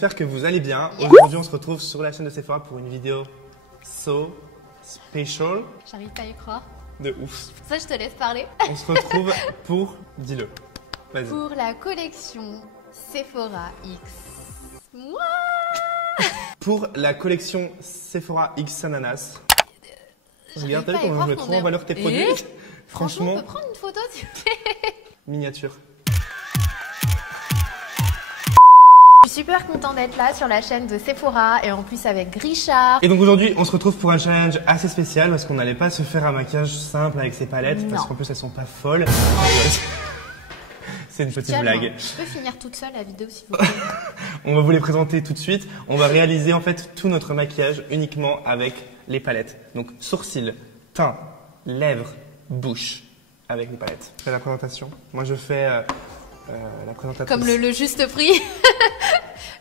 j'espère que vous allez bien. Yes. Aujourd'hui, on se retrouve sur la chaîne de Sephora pour une vidéo so special. J'arrive pas à y croire. De ouf. Ça, je te laisse parler. On se retrouve pour, dis-le, vas-y. Pour la collection Sephora X. Moi. Pour la collection Sephora X Ananas. Regarde, t'as vu pas à y comment je croire mets qu'on trop est- en valeur tes Eh produits. Franchement, on peut prendre une photo s'il vous plaît. Miniature. Je suis super contente d'être là sur la chaîne de Sephora et en plus avec Richard. Et donc aujourd'hui, on se retrouve pour un challenge assez spécial parce qu'on n'allait pas se faire un maquillage simple avec ces palettes parce Non. qu'en plus elles sont pas folles. C'est une petite Tiens, blague. je peux finir toute seule la vidéo s'il vous plaît. On va vous les présenter tout de suite. On va réaliser en fait tout notre maquillage uniquement avec les palettes. Donc sourcils, teint, lèvres, bouche avec les palettes. Je fais la présentation. Moi je fais la présentatrice. Comme le juste prix.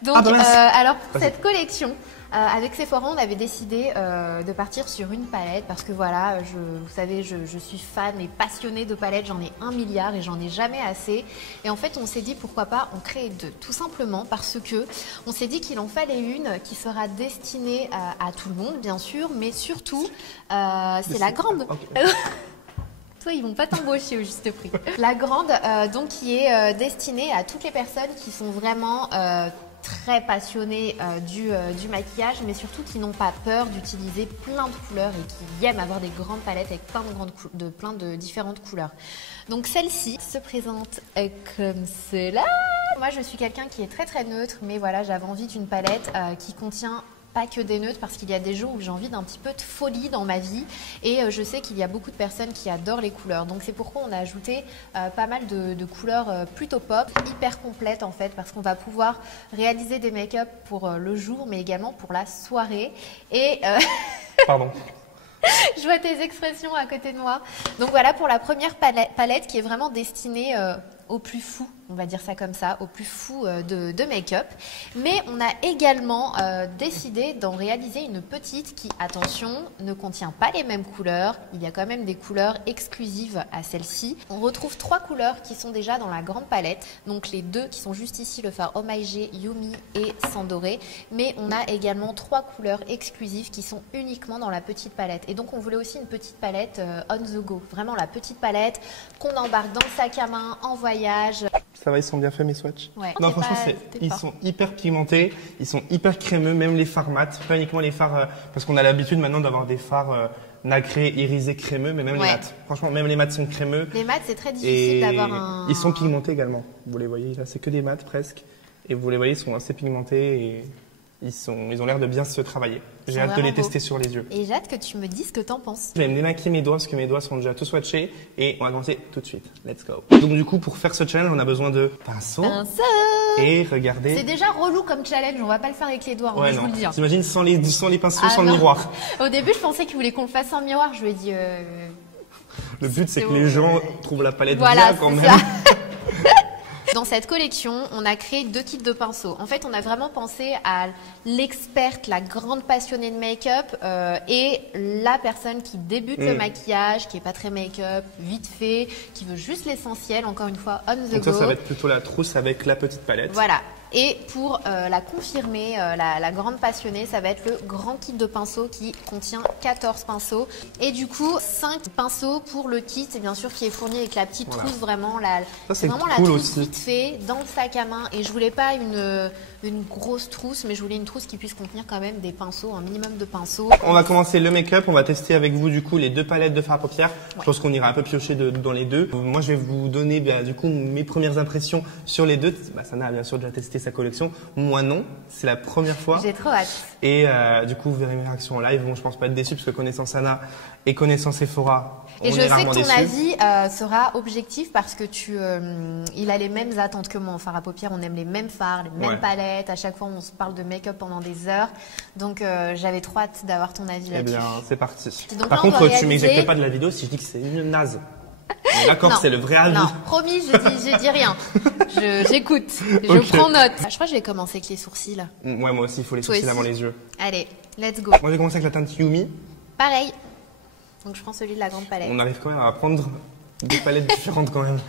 Donc, Ah, bah mince. alors pour Vas-y. cette collection, avec Sephora, on avait décidé de partir sur une palette parce que voilà, vous savez, je suis fan et passionnée de palettes, j'en ai 1 milliard et j'en ai jamais assez. Et en fait, on s'est dit pourquoi pas en créer deux, tout simplement parce que on s'est dit qu'il en fallait une qui sera destinée à tout le monde, bien sûr, mais surtout, c'est la grande. Ok. Toi, ils vont pas t'embaucher au juste prix. La grande, donc, qui est destinée à toutes les personnes qui sont vraiment très passionnées du maquillage, mais surtout qui n'ont pas peur d'utiliser plein de couleurs et qui aiment avoir des grandes palettes avec plein de différentes couleurs. Donc celle-ci se présente comme cela. Moi, je suis quelqu'un qui est très très neutre, mais voilà, j'avais envie d'une palette qui contient pas que des neutres parce qu'il y a des jours où j'ai envie d'un petit peu de folie dans ma vie et je sais qu'il y a beaucoup de personnes qui adorent les couleurs. Donc c'est pourquoi on a ajouté pas mal de couleurs plutôt pop, hyper complètes en fait parce qu'on va pouvoir réaliser des make-up pour le jour mais également pour la soirée. Et Pardon. je vois tes expressions à côté de moi. Donc voilà pour la première palette qui est vraiment destinée au plus fou, on va dire ça comme ça, au plus fou de make-up. Mais on a également décidé d'en réaliser une petite qui, attention, ne contient pas les mêmes couleurs. Il y a quand même des couleurs exclusives à celle-ci. On retrouve 3 couleurs qui sont déjà dans la grande palette. Donc les 2 qui sont juste ici, le fard Homme IG, Yumi et Sandoré. Mais on a également 3 couleurs exclusives qui sont uniquement dans la petite palette. Et donc on voulait aussi une petite palette on the go. Vraiment la petite palette qu'on embarque dans le sac à main, en voyage. Ça va, ils sont bien faits mes swatchs. Ouais. Non, T'es franchement, pas- ils sont hyper pigmentés, ils sont hyper crémeux, même les fards mat, pas uniquement les fards, parce qu'on a l'habitude maintenant d'avoir des fards nacrés, irisés, crémeux, mais même les Ouais. mats. Franchement, même les mats sont crémeux. Les mats, c'est très Et difficile d'avoir un... ils sont pigmentés également. Vous les voyez là, c'est que des mats presque. Et vous les voyez, ils sont assez pigmentés et ils ont l'air de bien se travailler. J'ai sont hâte de les vraiment beaux. tester sur les yeux. Et j'ai hâte que tu me dises ce que t'en penses. Je vais me démaquiller mes doigts parce que mes doigts sont déjà tout swatchés et on va commencer tout de suite. Let's go. Donc du coup, pour faire ce challenge, on a besoin de pinceaux Pinceau. et C'est regardez. déjà relou comme challenge, on va pas le faire avec les doigts, hein, Ouais, je non. vous le dis. T'imagines sans les pinceaux, Ah, sans le non. miroir. Au début, je pensais qu'il voulait qu'on le fasse sans miroir, je lui ai dit... Le but, c'est que C'est les bon. gens trouvent la palette Voilà, bien quand c'est même. ça. Dans cette collection, on a créé 2 types de pinceaux. En fait, on a vraiment pensé à l'experte, la grande passionnée de make-up et la personne qui débute le maquillage, qui est pas très make-up, vite fait, qui veut juste l'essentiel, encore une fois, on the Donc go. ça va être plutôt la trousse avec la petite palette. Voilà. Et pour la confirmer, la grande passionnée, ça va être le grand kit de pinceaux qui contient 14 pinceaux. Et du coup, 5 pinceaux pour le kit, et bien sûr, qui est fourni avec la petite Voilà. trousse, vraiment, Ça, c'est vraiment la cool trousse aussi. vite fait, dans le sac à main. Et je voulais pas une grosse trousse, mais je voulais une trousse qui puisse contenir quand même des pinceaux, un minimum de pinceaux. On va commencer le make-up, on va tester avec vous du coup les 2 palettes de fard à paupières. Je pense qu'on ira un peu piocher dans les 2. Moi je vais vous donner du coup mes premières impressions sur les 2. Sana a bien sûr déjà testé sa collection, moi non, c'est la première fois. J'ai trop hâte. Et du coup vous verrez mes réactions en live. Bon, je pense pas être déçu parce que connaissant Sana et connaissant Sephora, Et on je est sais rarement que ton déçus. avis sera objectif parce que il a les mêmes attentes que moi en fard à paupières. On aime les mêmes fards, les mêmes Ouais. palettes. À chaque fois, on se parle de make-up pendant des heures. Donc, j'avais trop hâte d'avoir ton avis Eh là-dessus. bien, c'est parti. Donc Par là, on contre, doit tu réaliser- m'éjectes pas de la vidéo si je dis que c'est une naze. On est D'accord, Non. c'est le vrai avis. Non, promis, je dis rien. J'écoute, je Ok. prends note. Je crois que je vais commencer avec les sourcils. Ouais, moi aussi, il faut les Toi sourcils aussi. avant les yeux. Allez, let's go. Moi, je vais commencer avec la teinte Yumi. Pareil. Donc, je prends celui de la grande palette. On arrive quand même à prendre Des palettes différentes quand même.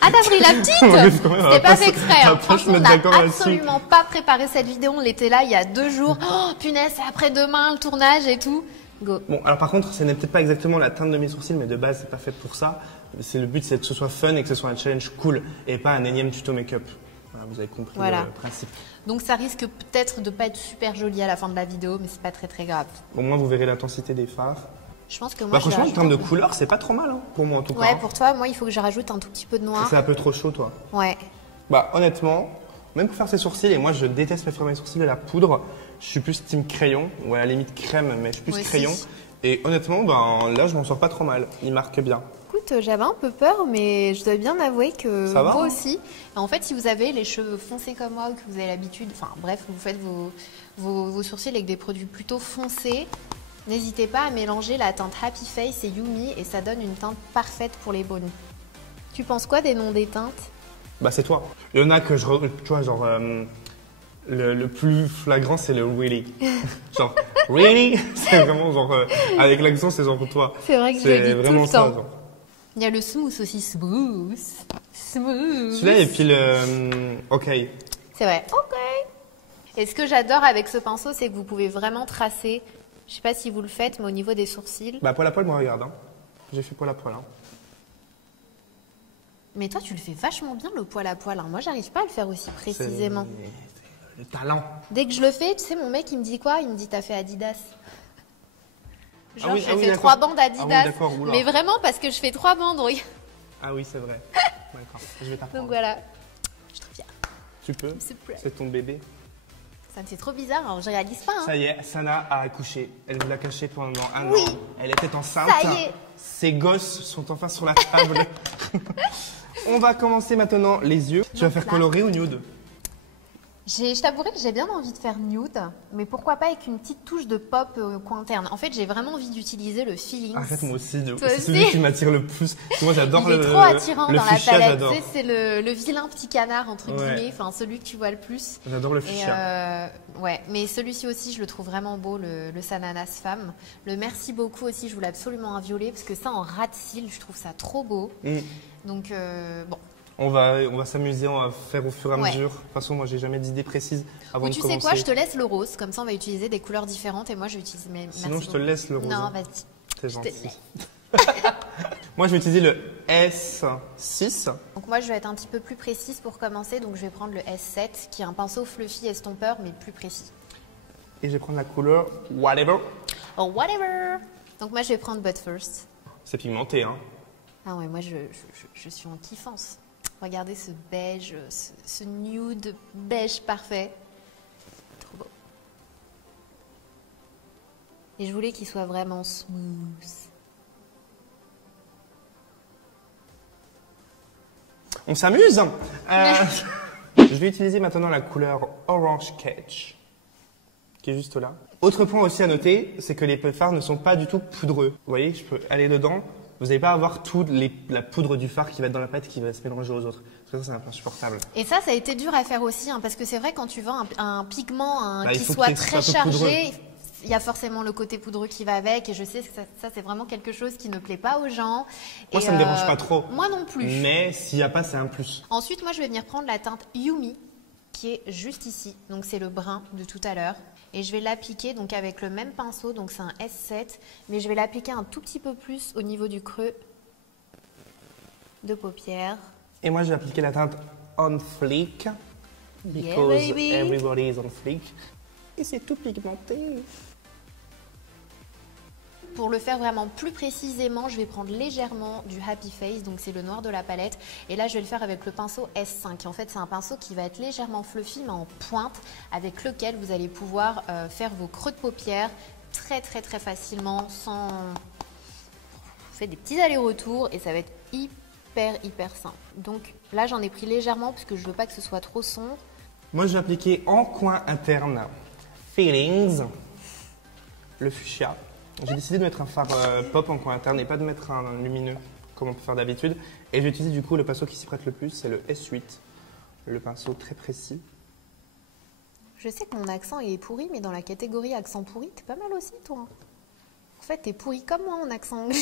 Ah, t'as pris la petite? C'était pas fait exprès. Hein. Franchement, on n'a absolument pas préparé cette vidéo. On était là il y a 2 jours. Oh, punaise, c'est après-demain le tournage et tout. Go. Bon, alors par contre, ce n'est peut-être pas exactement la teinte de mes sourcils, mais de base, c'est pas fait pour ça. Le but, c'est que ce soit fun et que ce soit un challenge cool et pas un énième tuto make-up. Voilà, vous avez compris le principe. Donc ça risque peut-être de pas être super joli à la fin de la vidéo, mais c'est pas très grave. Au moins, vous verrez l'intensité des fards. Je pense que moi, franchement, en termes de couleur, c'est pas trop mal, hein, pour moi en tout cas. Ouais, pour toi, moi, il faut que je rajoute un tout petit peu de noir. C'est un peu trop chaud, toi. Ouais. Bah, honnêtement, même pour faire ses sourcils, et moi, je déteste me faire mes sourcils de la poudre. Je suis plus team crayon, ou à la limite crème, mais je suis plus moi crayon. aussi. Et honnêtement, ben là, je m'en sors pas trop mal. Il marque bien. Écoute, j'avais un peu peur, mais je dois bien avouer que ça va, moi hein aussi. En fait, si vous avez les cheveux foncés comme moi ou que vous avez l'habitude, enfin bref, vous faites vos sourcils avec des produits plutôt foncés, n'hésitez pas à mélanger la teinte Happy Face et Yumi et ça donne une teinte parfaite pour les bonnes. Tu penses quoi des noms des teintes? Bah c'est toi. Il y en a que tu vois, genre le plus flagrant c'est le really. Genre really, c'est vraiment genre avec l'accent c'est genre toi. C'est vrai que je le dis tout le temps. Genre. Il y a le smooth aussi, smooth. Celui-là et puis le ok. C'est vrai, ok. Et ce que j'adore avec ce pinceau, c'est que vous pouvez vraiment tracer. Je sais pas si vous le faites, mais au niveau des sourcils. Bah poil à poil, moi regarde. Hein. J'ai fait poil à poil. Hein. Mais toi, tu le fais vachement bien le poil à poil. Hein. Moi, j'arrive pas à le faire aussi précisément. C'est le talent. Dès que je le fais, tu sais, mon mec, il me dit quoi? Il me dit, t'as fait Adidas. Genre, j'ai fait 3 bandes Adidas. Ah oui, mais vraiment parce que je fais 3 bandes, oui. Ah oui, c'est vrai. D'accord. Je vais t'apprendre. Donc voilà. Je suis trop fière. Tu peux? C'est ton bébé. Ça me fait trop bizarre, hein. Je réalise pas. Hein. Ça y est, Sana a accouché. Elle vous l'a caché pendant un an. Elle était enceinte. Ça y est. Ses gosses sont enfin sur la table. On va commencer maintenant les yeux. Tu vas faire colorer ou nude? Je t'avouerai que j'ai bien envie de faire nude, mais pourquoi pas avec une petite touche de pop au coin interne. En fait, j'ai vraiment envie d'utiliser le feeling. Arrête, moi aussi. C'est celui qui m'attire le plus. Moi, j'adore le Il est trop attirant dans fuchsia, la palette. Tu sais, c'est le vilain petit canard, entre guillemets. Enfin, celui que tu vois le plus. J'adore le fuchsia. Ouais, mais celui-ci aussi, je le trouve vraiment beau, le Sananas Femme. Le Merci beaucoup aussi, je voulais absolument un violet, parce que ça, en ras de cils, je trouve ça trop beau. Donc, bon. On va s'amuser, on va faire au fur et à mesure. De toute façon, moi, j'ai jamais d'idée précise avant de commencer. Tu sais quoi, je te laisse le rose, comme ça on va utiliser des couleurs différentes et moi je vais utiliser mes... Sinon, je te laisse le rose. Non, vas-y. C'est gentil. Moi, je vais utiliser le S6. Donc moi, je vais être un petit peu plus précise pour commencer, donc je vais prendre le S7, qui est un pinceau fluffy estompeur, mais plus précis. Et je vais prendre la couleur Whatever. Oh, whatever. Donc moi, je vais prendre But First. C'est pigmenté, hein. Ah ouais, moi, je suis en kiffance. Regardez ce beige, ce nude beige parfait. Trop beau. Et je voulais qu'il soit vraiment smooth. On s'amuse. Je vais utiliser maintenant la couleur Orange Catch, qui est juste là. Autre point aussi à noter, c'est que les fards ne sont pas du tout poudreux. Vous voyez, je peux aller dedans. Vous n'allez pas avoir toute la poudre du fard qui va être dans la pâte qui va se mélanger aux autres. Parce que ça, c'est un peu insupportable. Et ça a été dur à faire aussi, hein, parce que c'est vrai, quand tu veux un pigment qui soit très chargé, il y a forcément le côté poudreux qui va avec. Et je sais que ça c'est vraiment quelque chose qui ne plaît pas aux gens. Moi, ça ne me dérange pas trop. Moi non plus. Mais s'il n'y a pas, c'est un plus. Ensuite, moi, je vais venir prendre la teinte Yumi, qui est juste ici. Donc, c'est le brun de tout à l'heure. Et je vais l'appliquer donc avec le même pinceau, donc c'est un S7, mais je vais l'appliquer un tout petit peu plus au niveau du creux de paupières. Et moi, je vais appliquer la teinte On Fleek, because everybody is on fleek. Et c'est tout pigmenté. Pour le faire vraiment plus précisément, je vais prendre légèrement du Happy Face, donc c'est le noir de la palette. Et là, je vais le faire avec le pinceau S5. En fait, c'est un pinceau qui va être légèrement fluffy, mais en pointe, avec lequel vous allez pouvoir faire vos creux de paupières très facilement, sans... Vous faites des petits allers-retours et ça va être hyper simple. Donc là, j'en ai pris légèrement parce que je veux pas que ce soit trop sombre. Moi, je vais appliquer en coin interne Feelings, le fuchsia. J'ai décidé de mettre un fard pop en coin interne et pas de mettre un lumineux comme on peut faire d'habitude. Et j'ai utilisé du coup le pinceau qui s'y prête le plus, c'est le S8. Le pinceau très précis. Je sais que mon accent il est pourri, mais dans la catégorie accent pourri, t'es pas mal aussi toi. En fait, t'es pourri comme moi en accent anglais.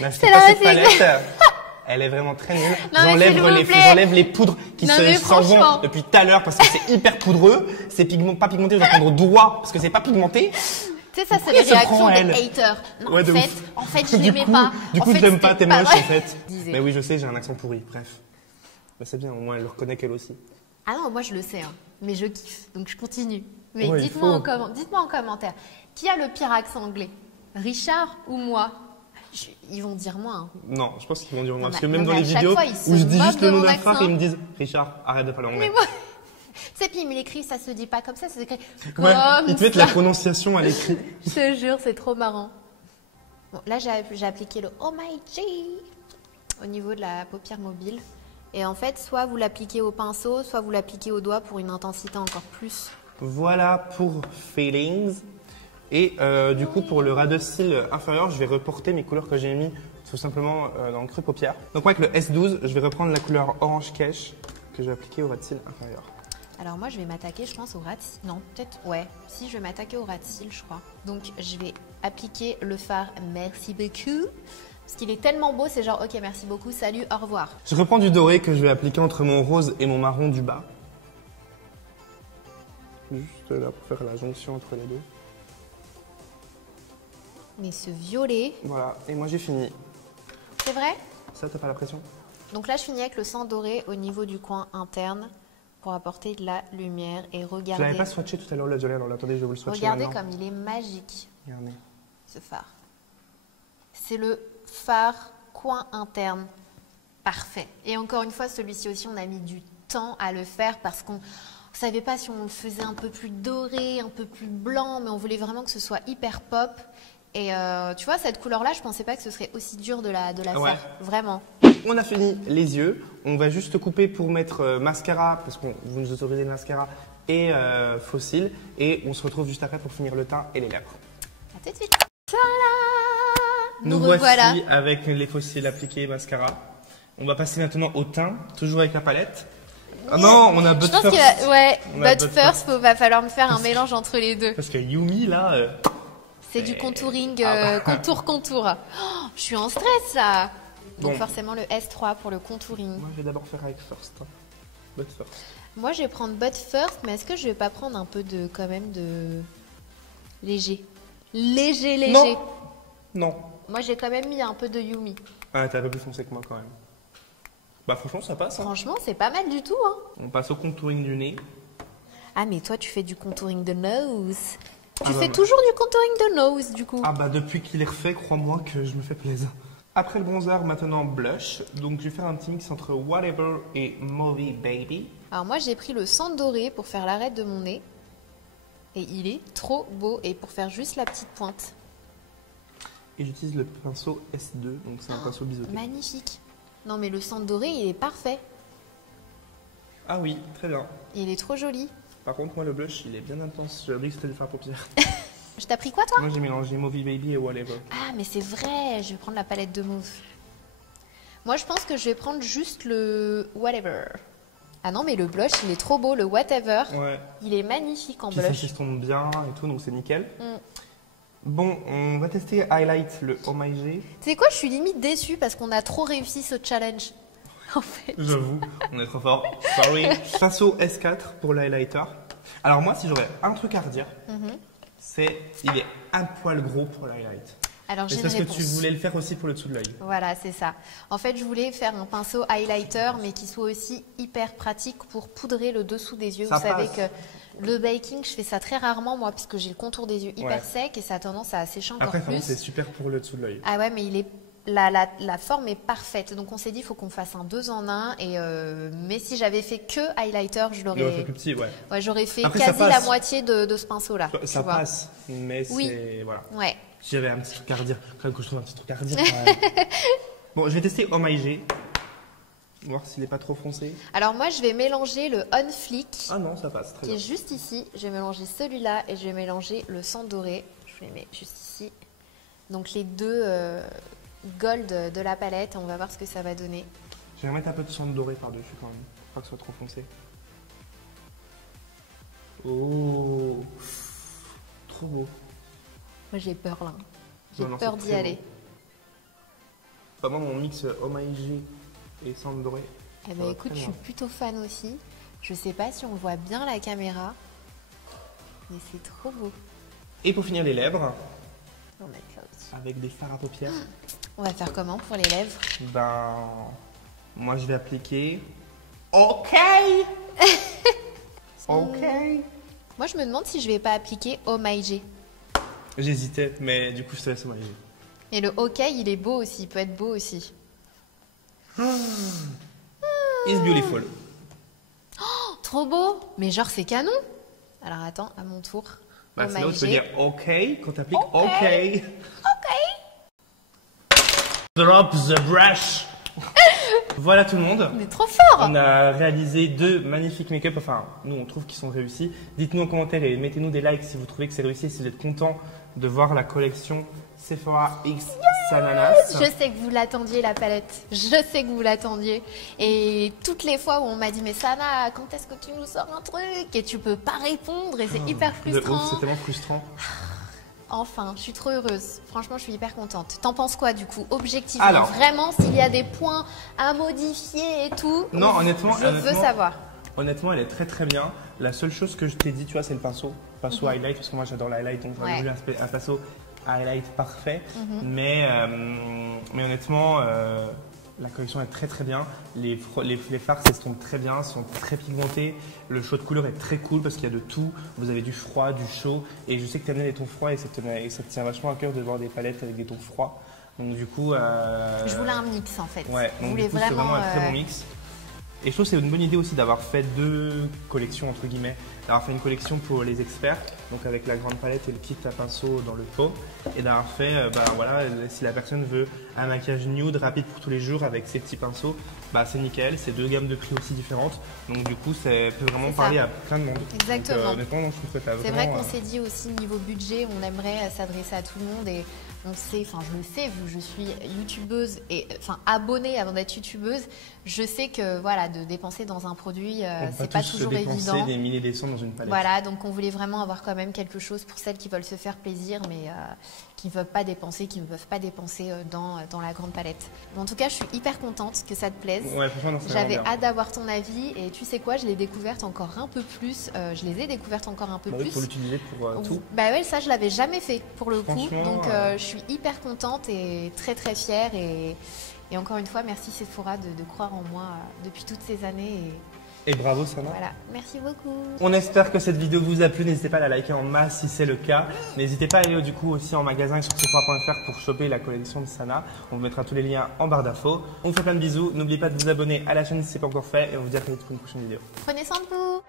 N'achetez C'est pas la cette recyclage. palette. Elle est vraiment très nulle. Non, mais s'il vous plaît. J'enlève les poudres qui Non, mais s'en vont franchement. depuis tout à l'heure parce que c'est hyper poudreux. C'est pas pigmenté, je vais prendre au doigt parce que c'est pas pigmenté. Tu sais, ça, c'est Pourquoi les elle se réactions prend, des elle haters. Non, Ouais, de ouf. en fait, je Du l'aimais coup- pas. Du En coup, fait, je l'aime pas, c'était t'es moche vrai. en fait. Disais. Mais oui, je sais, j'ai un accent pourri. Bref. Mais c'est bien, au moins elle le reconnaît qu'elle aussi. Ah non, moi je le sais, hein. Mais je kiffe, donc je continue. Mais Ouais, il dites-moi faut. dites-moi en commentaire, qui a le pire accent anglais, Richard ou moi? Ils vont dire moi. Hein. Non, je pense qu'ils vont dire moi. Non, Parce que mais- même non, dans mais les à chaque vidéos fois, ils se où je dis moquent juste de le nom mon d'un frère, accent. ils me disent Richard, arrête de parler anglais. Mais moi, c'est puis ils me l'écrivent, ça se dit pas comme ça s'écrit comme Ouais, ils te mettent ça. la prononciation à l'écrit. Je te jure, c'est trop marrant. Bon, là, j'ai appliqué le Oh My G au niveau de la paupière mobile. Et en fait, soit vous l'appliquez au pinceau, soit vous l'appliquez au doigt pour une intensité encore plus. Voilà pour Feelings. Et du coup, pour le ras de cils inférieur, je vais reporter mes couleurs que j'ai mis tout simplement dans le creux paupière. Donc moi, avec le S12, je vais reprendre la couleur orange cash que je vais appliquer au ras de cils inférieur. Alors moi, je vais m'attaquer, je pense, au ras de cils. Non, peut-être, ouais. Si, je vais m'attaquer au ras de cils, je crois. Donc, je vais appliquer le fard Merci beaucoup. Parce qu'il est tellement beau, c'est genre, ok, merci beaucoup, salut, au revoir. Je reprends du doré que je vais appliquer entre mon rose et mon marron du bas. Juste là pour faire la jonction entre les deux. Mais ce violet, Voilà, et moi j'ai fini. c'est vrai? Ça, t'as pas la pression? Donc là, je finis avec le sang doré au niveau du coin interne pour apporter de la lumière et Je regardez. l'avais pas swatché tout à l'heure le violet, alors attendez, je vais vous le swatcher Regardez maintenant. comme il est magique, Regardez. ce fard. C'est le fard coin interne parfait. Et encore une fois, celui-ci aussi, on a mis du temps à le faire parce qu'on ne savait pas si on le faisait un peu plus doré, un peu plus blanc, mais on voulait vraiment que ce soit hyper pop. Et tu vois, cette couleur-là, je pensais pas que ce serait aussi dur de la Ouais. faire, vraiment. On a fini les yeux. On va juste couper pour mettre mascara, parce que vous nous autorisez le mascara, et faux cils. Et on se retrouve juste après pour finir le teint et les lèvres. À tout de suite. Tada! Nous revoilà. voici avec les faux cils appliqués et mascara. On va passer maintenant au teint, toujours avec la palette. Ah non, on a Je But pense First. qu'il va, ouais, On a but But first, va falloir me faire un mélange entre les deux. Parce que Yumi, là, C'est du contouring, Ah bah. contour. Oh, je suis en stress là. Donc Bon. forcément le S3 pour le contouring. moi je vais d'abord faire avec First. But First. Moi je vais prendre but first, mais est-ce que je vais pas prendre un peu de quand même de léger, léger. Non. Non. Moi j'ai quand même mis un peu de Yumi. Ah, t'es un peu plus foncé que moi quand même. Bah franchement, ça passe. Hein. Franchement c'est pas mal du tout hein. On passe au contouring du nez. Ah mais toi tu fais du contouring de nose. Tu bah, fais bah. toujours du contouring de nose du coup. Ah bah depuis qu'il est refait, crois-moi que je me fais plaisir. Après le bronzer, maintenant blush. Donc je vais faire un petit mix entre Whatever et Movie Baby. Alors moi j'ai pris le sang doré pour faire l'arête de mon nez. Et il est trop beau. Et pour faire juste la petite pointe. Et j'utilise le pinceau S2, donc c'est un pinceau biseauté. Magnifique. Non mais le sang doré il est parfait. Ah oui, très bien. Il est trop joli. Par contre, moi le blush, il est bien intense. J'ai oublié que c'était du fard à paupières. Je t'ai pris quoi toi? Moi j'ai mélangé Movie Baby et Whatever. Ah mais c'est vrai, je vais prendre la palette de mauve. Moi je pense que je vais prendre juste le whatever. Ah non mais le blush il est trop beau, le whatever. Ouais. Il est magnifique en Puis ça blush. s'estompe bien et tout, donc c'est nickel. Mm. Bon, on va tester Highlight, le Oh My G. Tu sais quoi, je suis limite déçue parce qu'on a trop réussi ce challenge. En fait. J'avoue, on est trop fort. Sorry. Pinceau S4 pour l'highlighter. Alors moi, si j'aurais un truc à redire, c'est il est un poil gros pour l'highlight. Alors Et j'ai c'est une parce que réponse. tu voulais le faire aussi pour le dessous de l'œil. Voilà, c'est ça. En fait, je voulais faire un pinceau highlighter, mais qui soit aussi hyper pratique pour poudrer le dessous des yeux. Ça Vous savez passe. que le baking, je fais ça très rarement, moi, puisque j'ai le contour des yeux hyper Ouais. sec et ça a tendance à sécher encore Après, plus. c'est super pour le dessous de l'œil. Ah ouais, mais il est la forme est parfaite. Donc on s'est dit, il faut qu'on fasse un 2 en 1. Et mais si j'avais fait que highlighter, je Il aurait fait l'aurais. plus petit, ouais. Ouais, j'aurais fait Après, ça quasi la passe. moitié de ce pinceau-là. Ça tu vois. passe, mais Oui. c'est... Voilà. Ouais. Si j'avais un petit truc à redire, quand même que je trouve un petit truc à redire. quand même. Bon, je vais tester Oh My G. Voir s'il n'est pas trop foncé. Alors moi, je vais mélanger le On Flick. Ah non, ça passe, très Qui est bien. juste ici. Je vais mélanger celui-là et je vais mélanger le sang doré. Je vous les mets juste ici. Donc les deux gold de la palette. On va voir ce que ça va donner. Je vais mettre un peu de sang doré par-dessus quand même. Pas que ce soit trop foncé. Oh, trop beau. Moi j'ai peur là. J'ai Non, non, peur c'est d'y très aller. beau. Pas moi, mon mix Omaïgé et cendre dorée. Eh ben écoute, je suis plutôt fan aussi. Je sais pas si on voit bien la caméra, mais c'est trop beau. Et pour finir les lèvres, On va mettre là aussi. avec des fards à paupières, On va faire comment pour les lèvres? ben, moi je vais appliquer. Ok. Ok. Moi, je me demande si je vais pas appliquer Omaïgé. J'hésitais, mais du coup je te laisse Omaïgé. Et le OK, il est beau aussi, il peut être beau aussi. It's beautiful. Oh, trop beau! Mais genre, c'est canon! Alors attends, à mon tour. Bah, c'est là où tu peux Omaïgé. dire OK quand tu appliques OK. Drop the brush. Voilà tout le monde. On est trop fort! On a réalisé 2 magnifiques make-up. Enfin, nous on trouve qu'ils sont réussis. Dites-nous en commentaire et mettez-nous des likes si vous trouvez que c'est réussi, si vous êtes content de voir la collection Sephora X Sananas. Je sais que vous l'attendiez, la palette. Je sais que vous l'attendiez. Et toutes les fois où on m'a dit, mais Sana, quand est-ce que tu nous sors un truc? Et tu peux pas répondre et c'est hyper De ouf, frustrant. c'est tellement frustrant. Enfin, je suis trop heureuse. Franchement, je suis hyper contente. T'en penses quoi du coup? Objectivement, Alors. vraiment, s'il y a des points à modifier et tout, Non, honnêtement, je veux savoir. Honnêtement, elle est très très bien. La seule chose que je t'ai dit, tu vois, c'est le pinceau. Pinceau highlight, parce que moi j'adore le highlight, donc j'aurais Ouais. voulu un pinceau highlight parfait. Mais honnêtement, la collection est très très bien. Les fards s'estompent très bien, sont très pigmentés. Le choix de couleur est très cool parce qu'il y a de tout. Vous avez du froid, du chaud. Et je sais que tu aimes bien les tons froids et ça te tient vachement à cœur de voir des palettes avec des tons froids. Donc du coup... Je voulais un mix en fait. Ouais, Je donc voulais du coup, c'est vraiment un très bon euh, mix. Et je trouve que c'est une bonne idée aussi d'avoir fait 2 collections, entre guillemets. D'avoir fait une collection pour les experts, donc avec la grande palette et le kit à pinceau dans le pot. Et d'avoir fait, voilà, si la personne veut un maquillage nude, rapide pour tous les jours avec ses petits pinceaux, bah c'est nickel. C'est 2 gammes de prix aussi différentes. Donc du coup, ça peut vraiment C'est ça. parler à plein de monde. Exactement. Donc, honnêtement, je trouve que t'as C'est vraiment... vrai qu'on s'est dit aussi niveau budget, on aimerait s'adresser à tout le monde et on sait, enfin je le sais vu que je suis youtubeuse et enfin abonnée avant d'être youtubeuse, je sais que voilà de dépenser dans un produit c'est pas toujours dépenser évident. des milliers et des cents dans une palette. Voilà, donc on voulait vraiment avoir quand même quelque chose pour celles qui veulent se faire plaisir mais qui ne peuvent pas dépenser, qui ne peuvent pas dépenser dans la grande palette. Mais en tout cas, je suis hyper contente que ça te plaise. Ouais, franchement, non, c'est J'avais vraiment bien. hâte d'avoir ton avis et tu sais quoi, je l'ai découverte encore un peu plus. Je les ai découvertes encore un peu Bah oui, plus. pour l'utiliser pour tout. Bah ouais, ça je l'avais jamais fait pour le coup. Franchement, Donc je suis hyper contente et très très fière et encore une fois merci Sephora de croire en moi depuis toutes ces années Et bravo, Sana. voilà, merci beaucoup. On espère que cette vidéo vous a plu. N'hésitez pas à la liker en masse si c'est le cas. N'hésitez pas à aller du coup aussi en magasin et sur sephora.fr pour choper la collection de Sana. On vous mettra tous les liens en barre d'infos. On vous fait plein de bisous. N'oubliez pas de vous abonner à la chaîne si ce n'est pas encore fait et on vous dit à très vite pour une prochaine vidéo. Prenez soin de vous.